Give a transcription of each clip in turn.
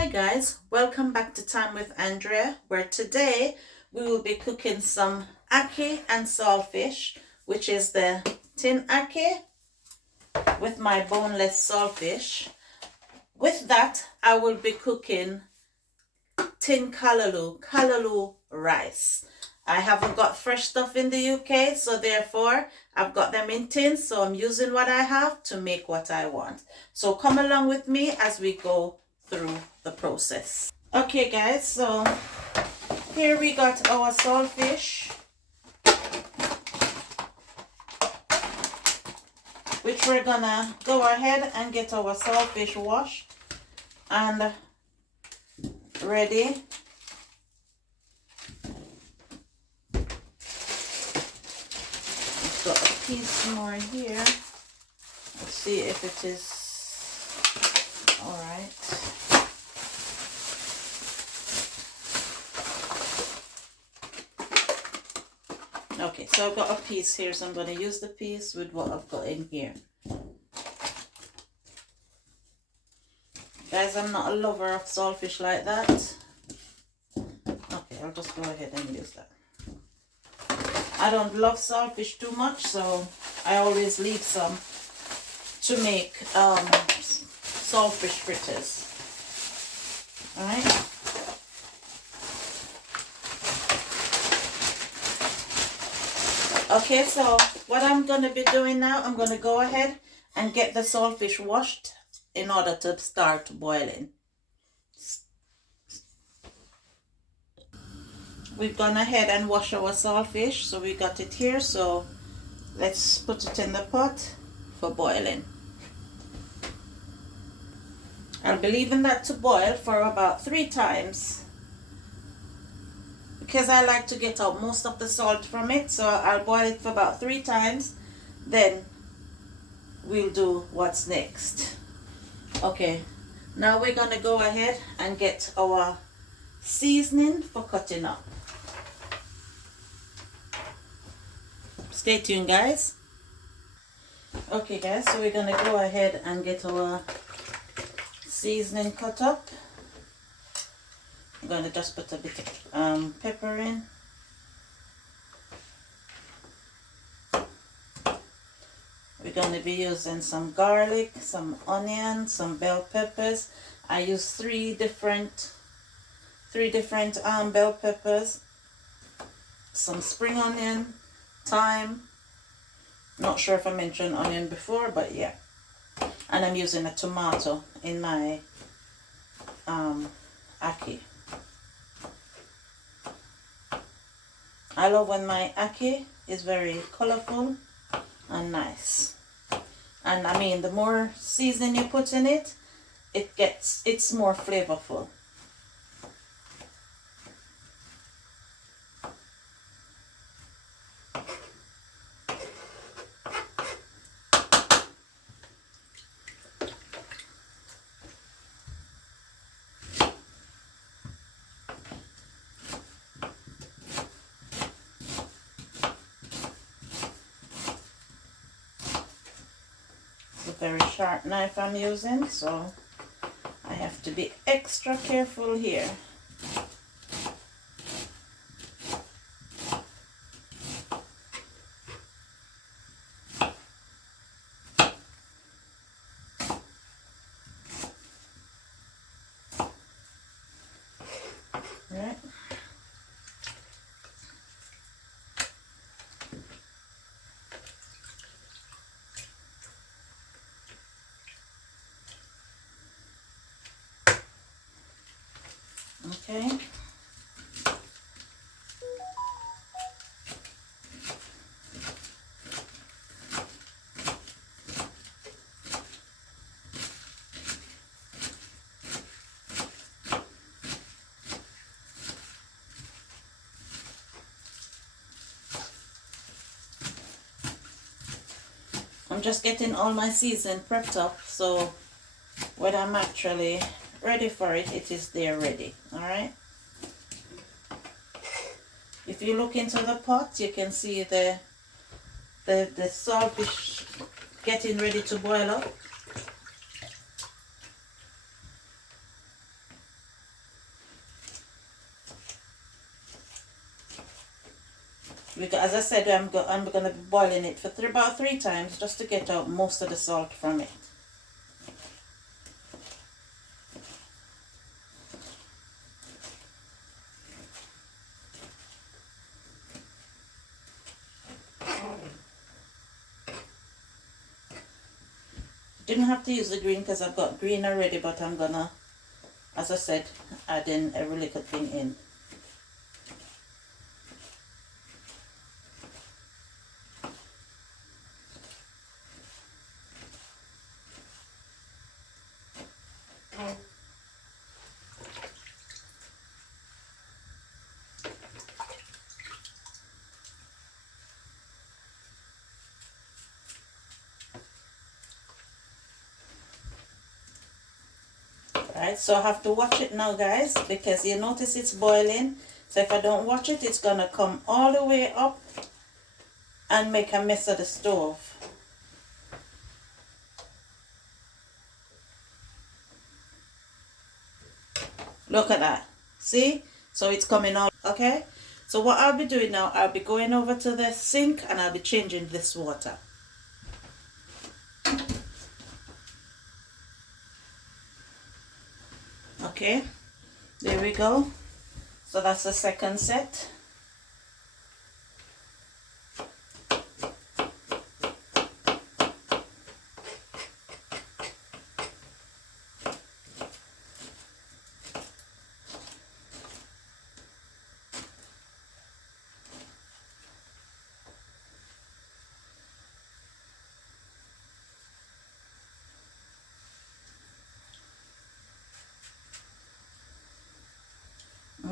Hi guys, welcome back to Time with Andrea, where today we will be cooking some ackee and saltfish, which is the tin ackee with my boneless saltfish. With that, I will be cooking tin callaloo rice. I haven't got fresh stuff in the UK, so therefore I've got them in tins, so I'm using what I have to make what I want. So come along with me as we go through the process. Okay guys, so here we got our saltfish, which we're gonna go ahead and get our saltfish washed and ready. I've got a piece more here. Let's see if it is all right. Okay, so I've got a piece here, so I'm going to use the piece with what I've got in here. Guys, I'm not a lover of saltfish like that. Okay, I'll just go ahead and use that. I don't love saltfish too much, so I always leave some to make saltfish fritters. Alright. Okay, so what I'm going to be doing now, I'm going to go ahead and get the saltfish washed in order to start boiling. We've gone ahead and washed our saltfish, so we got it here. So let's put it in the pot for boiling. I'll be leaving that to boil for about 3 times, because I like to get out most of the salt from it. So I'll boil it for about 3 times, then we'll do what's next. Okay, now we're gonna go ahead and get our seasoning for cutting up. Stay tuned guys. Okay guys, so we're gonna go ahead and get our seasoning cut up. I'm going to just put a bit of pepper in. We're going to be using some garlic, some onion, some bell peppers. I use three different bell peppers, some spring onion, thyme. Not sure if I mentioned onion before, but yeah. And I'm using a tomato in my ackee. I love when my ackee is very colorful and nice. And I mean, the more seasoning you put in it, it's more flavorful. Very sharp knife I'm using, so I have to be extra careful here. Right. Okay. I'm just getting all my season prepped up, so when I'm actually ready for it, it is there ready. Alright. If you look into the pot, you can see the saltfish getting ready to boil up. As I said, I'm going to be boiling it for about 3 times just to get out most of the salt from it. Didn't have to use the green because I've got green already, but I'm going to, as I said, add in every little thing in. Right, so I have to watch it now, guys, because you notice it's boiling. So if I don't watch it, it's gonna come all the way up and make a mess of the stove. Look at that. See? So it's coming out. Okay? So what I'll be doing now, I'll be going over to the sink and I'll be changing this water. Okay, there we go. So that's the second set.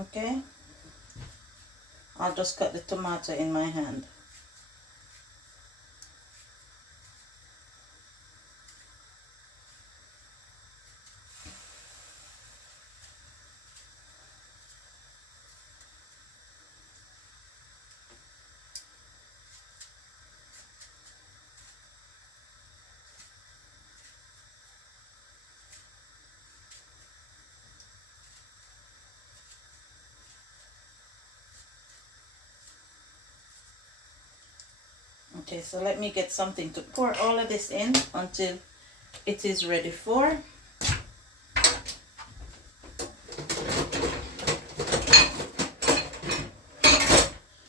Okay, I'll just cut the tomato in my hand. Okay, so let me get something to pour all of this in until it is ready for.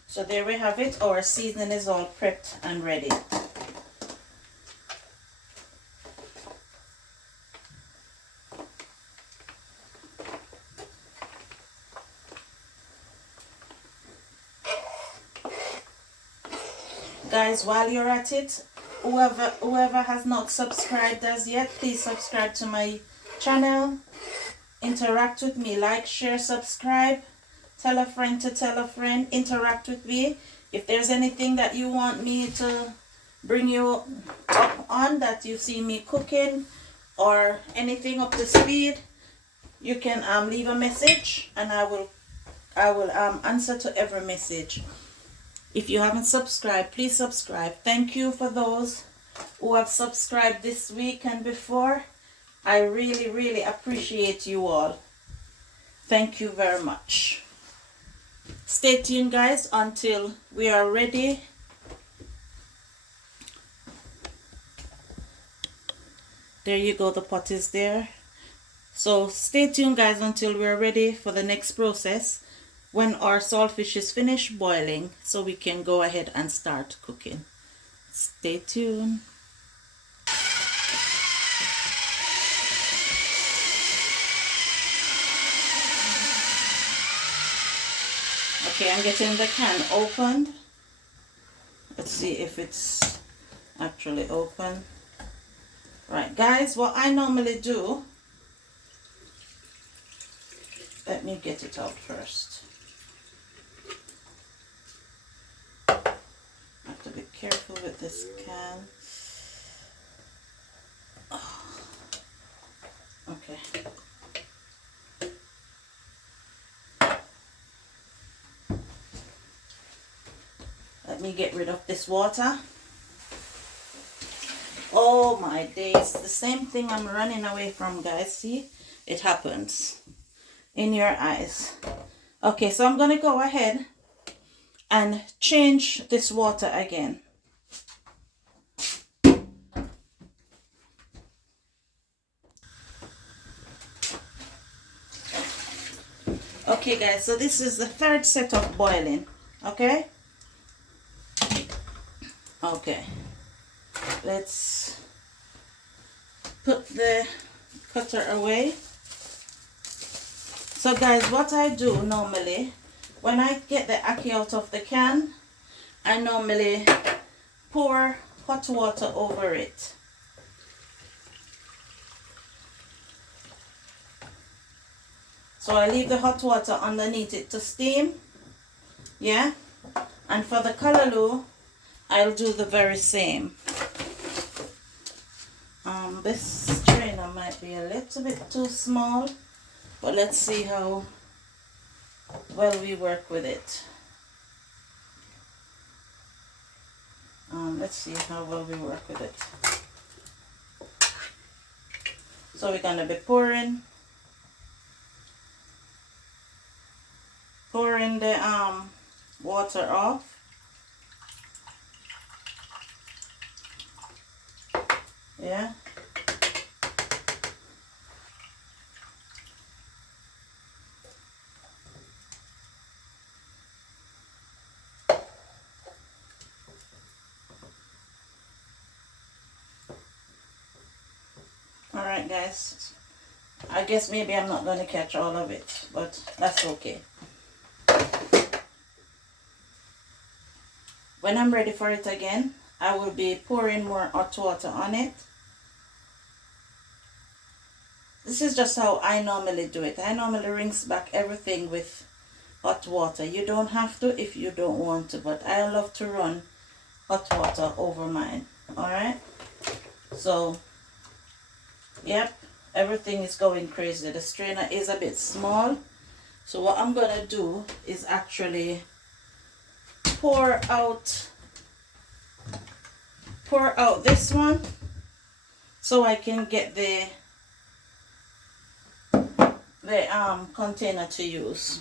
So there we have it. Our seasoning is all prepped and ready. Guys, while you're at it, whoever has not subscribed as yet, please subscribe to my channel. Interact with me, like, share, subscribe, tell a friend to tell a friend, interact with me. If there's anything that you want me to bring you up on, that you see me cooking or anything up to speed, you can leave a message and I will answer to every message. If you haven't subscribed, please subscribe. Thank you for those who have subscribed this week and before. I really, really appreciate you all. Thank you very much. Stay tuned, guys, until we are ready. There you go, the pot is there. So stay tuned, guys, until we are ready for the next process, when our saltfish is finished boiling, so we can go ahead and start cooking. Stay tuned. Okay, I'm getting the can opened. Let's see if it's actually open. Right, guys, what I normally do, let me get it out first. I have to be careful with this can. Oh. Okay. Let me get rid of this water. Oh my days, the same thing I'm running away from, guys. See, it happens in your eyes. Okay, so I'm gonna go ahead and change this water again. Okay guys, so this is the third set of boiling. Okay, let's put the cutter away. So guys, what I do normally when I get the ackee out of the can, I normally pour hot water over it. So I leave the hot water underneath it to steam. Yeah, and for the callaloo, I'll do the very same. This strainer might be a little bit too small, but let's see how well we work with it. Let's see how well we work with it. So we're gonna be pouring the water off. Yeah. Alright guys, I guess maybe I'm not going to catch all of it, but that's okay. When I'm ready for it again, I will be pouring more hot water on it. This is just how I normally do it. I normally rinse back everything with hot water. You don't have to if you don't want to, but I love to run hot water over mine. Alright, so yep, everything is going crazy. The strainer is a bit small, so what I'm gonna do is actually pour out this one so I can get the container to use.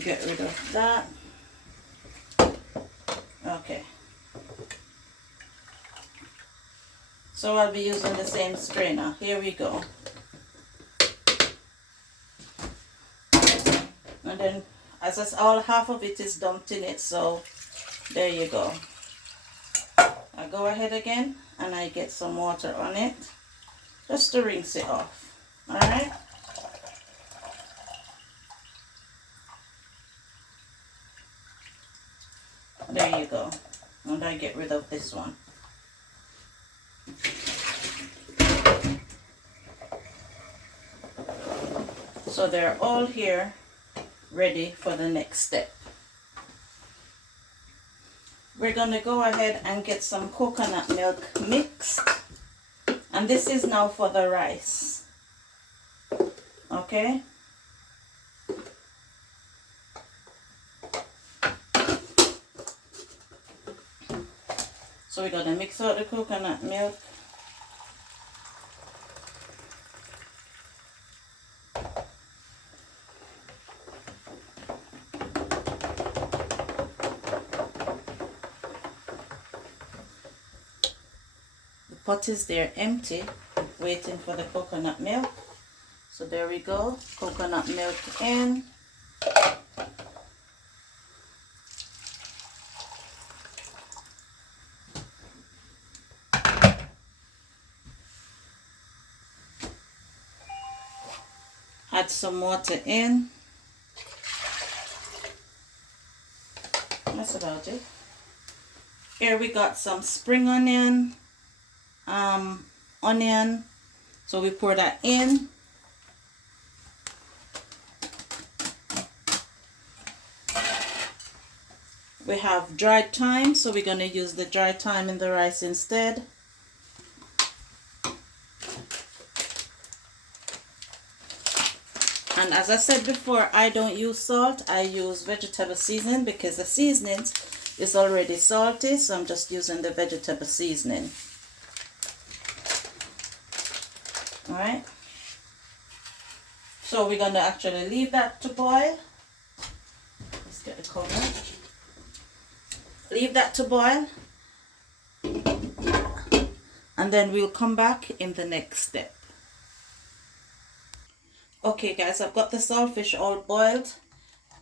Get rid of that. Okay, so I'll be using the same strainer. Here we go. And then as I said, all half of it is dumped in it, so there you go. I go ahead again and I get some water on it just to rinse it off. Alright, there you go. And I get rid of this one. So they're all here ready for the next step. We're going to go ahead and get some coconut milk mixed, and this is now for the rice. Okay, so we're going to mix out the coconut milk. Pot is there empty, waiting for the coconut milk. So there we go, coconut milk in. Add some water in. That's about it. Here we got some spring onion. Onion, so we pour that in. We have dried thyme, so we're going to use the dried thyme in the rice instead. And as I said before, I don't use salt, I use vegetable seasoning because the seasoning is already salty, so I'm just using the vegetable seasoning. Alright, so we're going to actually leave that to boil. Let's get the cover. leave that to boil, and then we'll come back in the next step. Okay guys, I've got the saltfish all boiled,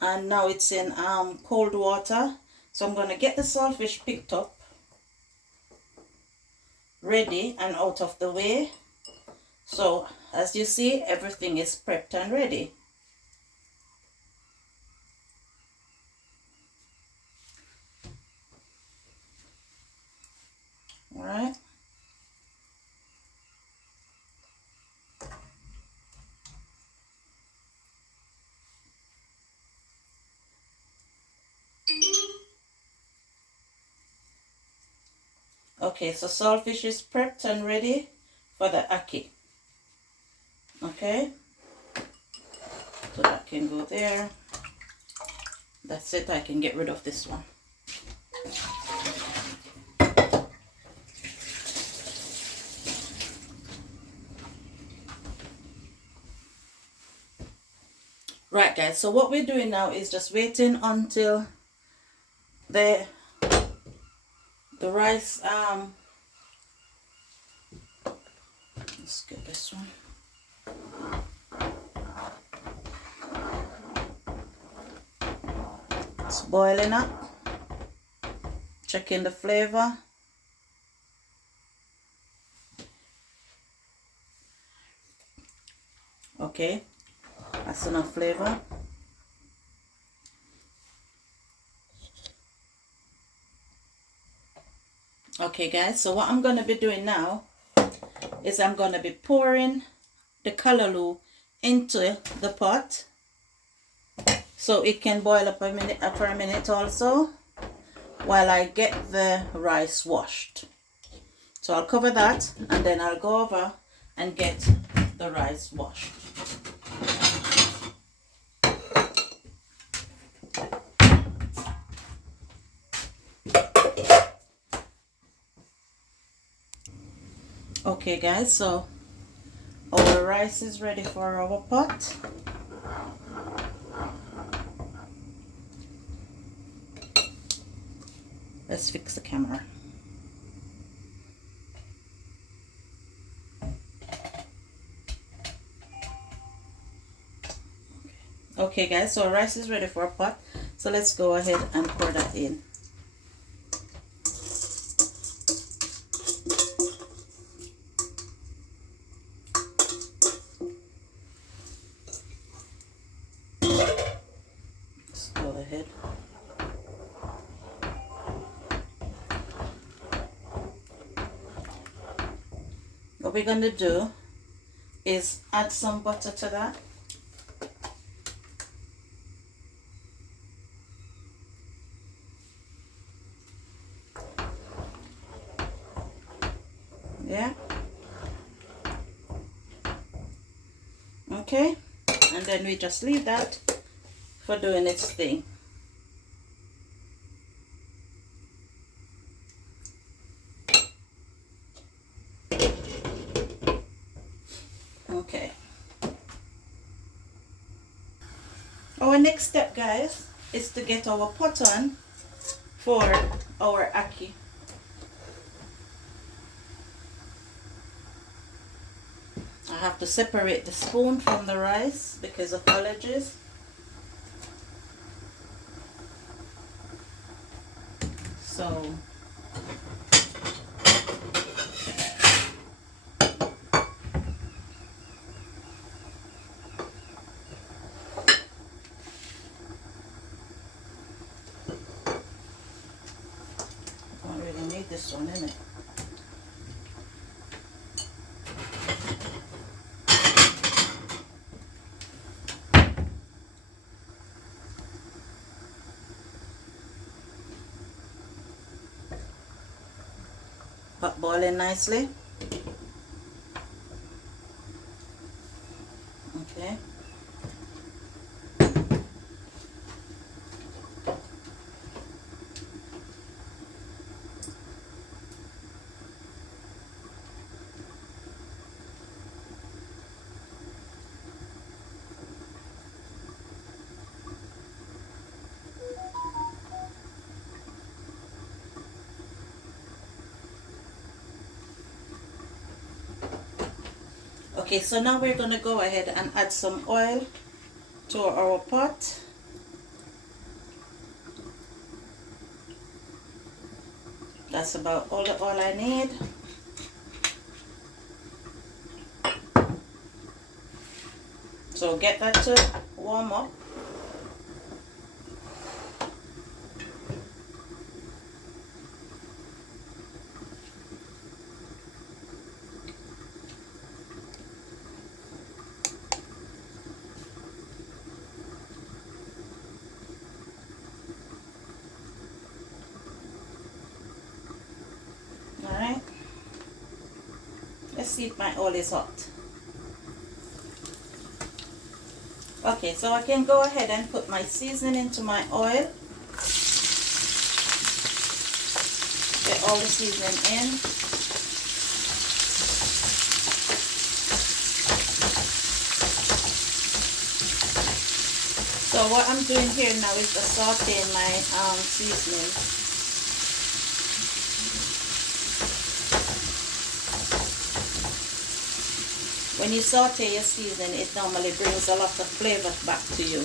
and now it's in cold water. So I'm going to get the saltfish picked up, ready and out of the way. So as you see, everything is prepped and ready. All right. Okay, so saltfish is prepped and ready for the ackee. Okay, so that can go there. That's it, I can get rid of this one. Right guys, so what we're doing now is just waiting until the rice, let's get this one. It's boiling up. Checking the flavor. Okay, that's enough flavor. Okay guys, so what I'm going to be doing now is I'm going to be pouring the callaloo into the pot so it can boil up for a minute also while I get the rice washed. So I'll cover that and then I'll go over and get the rice washed. Okay guys, so our rice is ready for our pot. Let's fix the camera. Okay guys, so our rice is ready for a pot. So let's go ahead and pour that in. Let's go ahead. What we're going to do is add some butter to that. Yeah. Okay. And then we just leave that for doing its thing. Okay. Our next step, guys, is to get our pot on for our ackee. I have to separate the spoon from the rice because of allergies. So I don't really need this one, innit? Pot boiling nicely. Okay. Okay, so now we're going to go ahead and add some oil to our pot. That's about all the oil I need. So get that to warm up. Alright. Let's see if my oil is hot. Okay, so I can go ahead and put my seasoning into my oil. Get all the seasoning in. So what I'm doing here now is to saute my seasoning. When you saute your seasoning, it normally brings a lot of flavor back to you.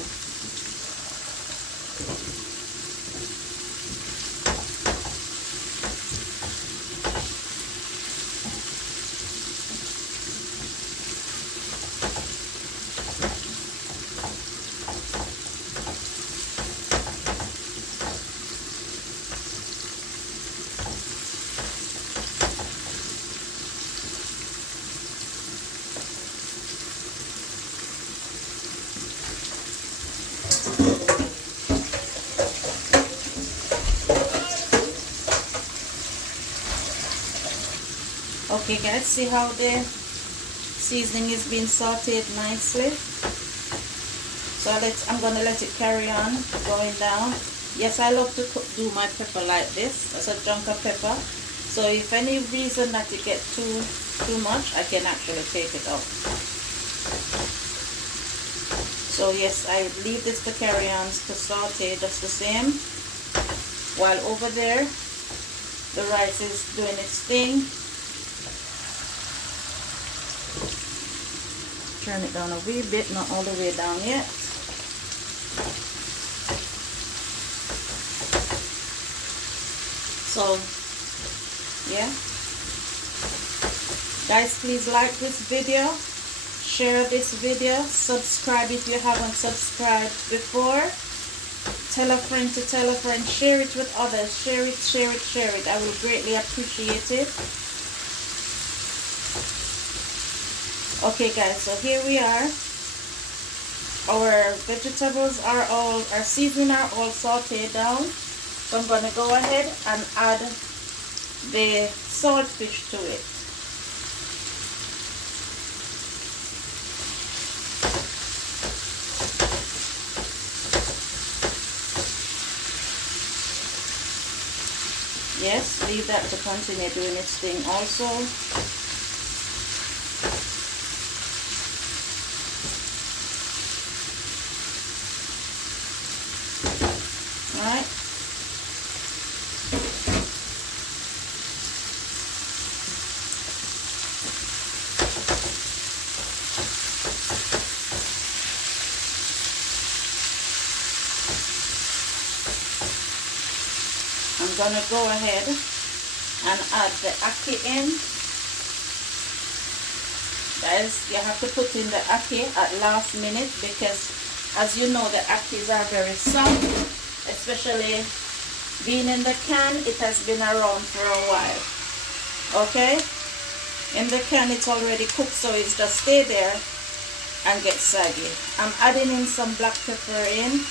Okay guys, see how the seasoning is being sauteed nicely. So I'm gonna let it carry on going down. Yes, I love to do my pepper like this. That's a chunk of pepper. So if any reason that it get too much, I can actually take it out. So yes, I leave this to carry on to saute just the same. While over there, the rice is doing its thing. Turn it down a wee bit, not all the way down yet. So, yeah. Guys, please like this video, share this video, subscribe if you haven't subscribed before. Tell a friend to tell a friend, share it with others, share it, share it, share it. I will greatly appreciate it. Okay guys, so here we are. Our vegetables are all, our seasoning are all sauteed down. So I'm going to go ahead and add the saltfish to it. Yes, leave that to continue doing its thing also. Alright. I'm gonna go ahead and add the ackee in. Guys, you have to put in the ackee at last minute because, as you know, the ackees are very soft, especially being in the can. It has been around for a while. Okay, in the can it's already cooked, so it's just stay there and get saggy. I'm adding in some black pepper in.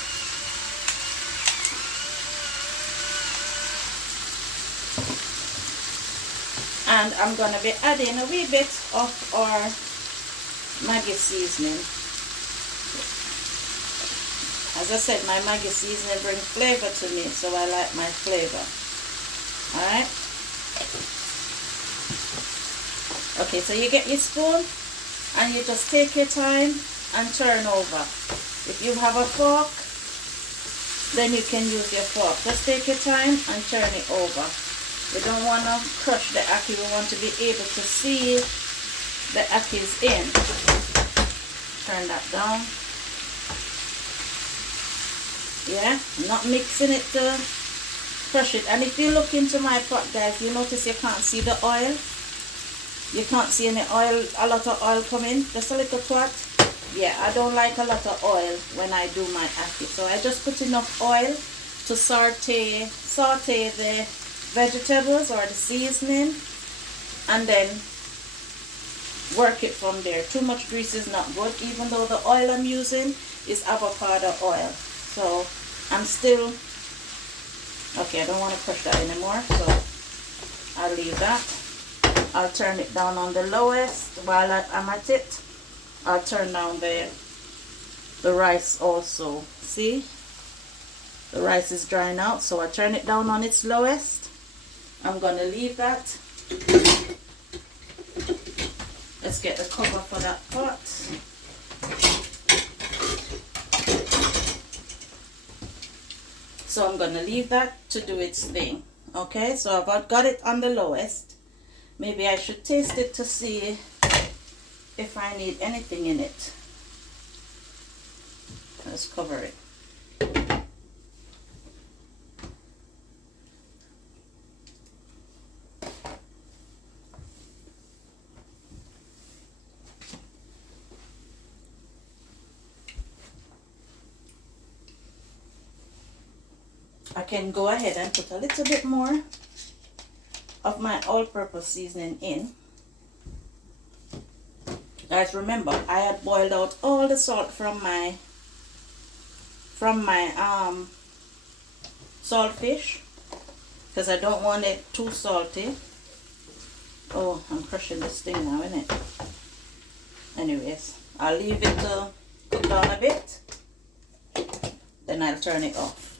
And I'm going to be adding a wee bit of our Maggi seasoning. As I said, my Maggi seasoning brings flavor to me, so I like my flavor. Alright? Okay, so you get your spoon and you just take your time and turn over. If you have a fork, then you can use your fork. Just take your time and turn it over. We don't want to crush the ackee. We want to be able to see the ackee in. Turn that down. Yeah, I'm not mixing it to crush it. And if you look into my pot, guys, you notice you can't see the oil. You can't see any oil, a lot of oil coming, just a little twat. Yeah, I don't like a lot of oil when I do my ackee. So I just put enough oil to saute the vegetables or the seasoning, and then work it from there. Too much grease is not good, even though the oil I'm using is avocado oil. So I'm still, okay, I don't want to crush that anymore, so I'll leave that. I'll turn it down on the lowest while I'm at it. I'll turn down the rice also. See? The rice is drying out, so I turn it down on its lowest. I'm going to leave that. Let's get the cover for that pot. So I'm going to leave that to do its thing. Okay, so I've got it on the lowest. Maybe I should taste it to see if I need anything in it. Let's cover it. I can go ahead and put a little bit more of my all-purpose seasoning in. Guys, remember I had boiled out all the salt from my saltfish because I don't want it too salty. Oh, I'm crushing this thing now, isn't it? Anyways, I'll leave it to cook down a bit, then I'll turn it off.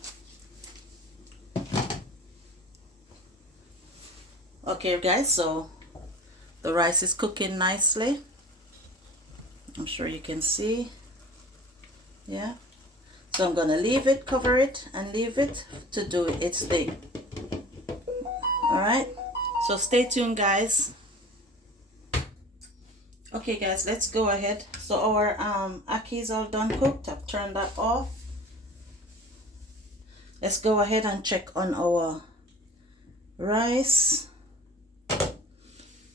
Okay guys, so the rice is cooking nicely. I'm sure you can see. Yeah, so I'm gonna leave it, cover it, and leave it to do its thing. All right, so stay tuned guys. Okay guys, let's go ahead. So our ackee is all done cooked. I've turned that off. Let's go ahead and check on our rice.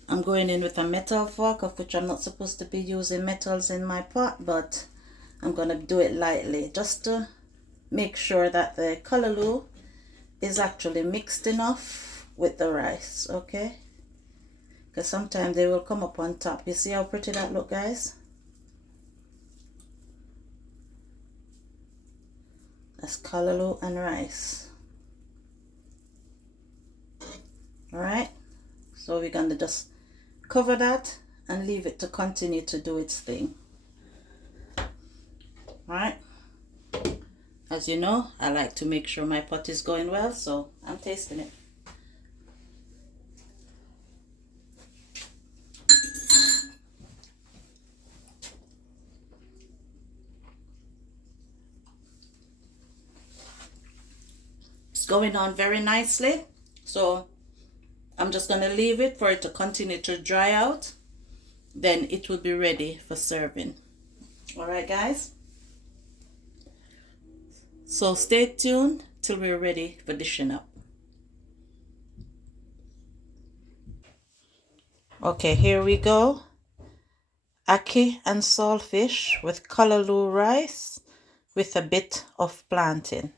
I'm going in with a metal fork, of which I'm not supposed to be using metals in my pot, but I'm going to do it lightly just to make sure that the callaloo is actually mixed enough with the rice, okay? Because sometimes they will come up on top. You see how pretty that look, guys? That's callaloo and rice. All right, so we're going to just cover that and leave it to continue to do its thing. All right, as you know, I like to make sure my pot is going well, so I'm tasting it. It's going on very nicely, so I'm just going to leave it for it to continue to dry out. Then it will be ready for serving. All right, guys. So stay tuned till we're ready for dishing up. Okay, here we go. Ackee and saltfish with callaloo rice with a bit of plantain.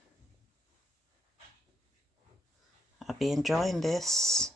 I'll be enjoying this.